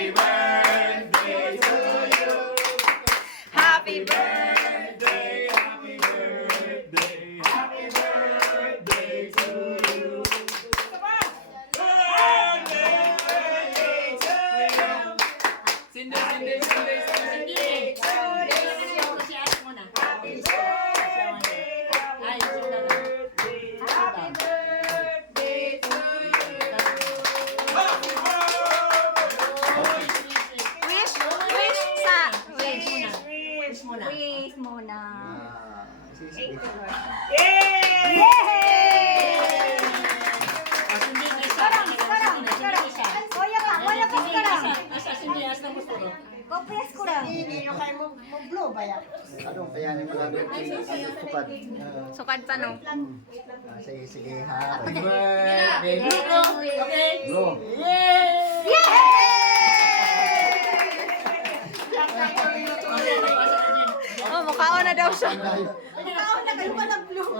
Happy birthday to you. Happy birthday. Happy birthday, happy birthday to you. Birthday to you. Sindi, sindi, sindi, sindi. Happy birthday, happy birthday, happy birthday to you. Wish, wish sa, wish. Wish muna. Wish muna. Yay! Kuya ka sekarang. Kopias ko lang. Hindi nyo kayo mag-blow ba yan? Ano kaya ni mga birthday sukad? Sukad pa no. Sige, sige ha. Happy birthday. Okay. Bro. Oh, mukhaon na daw siya. Ikaw na kayo pa nag-blow.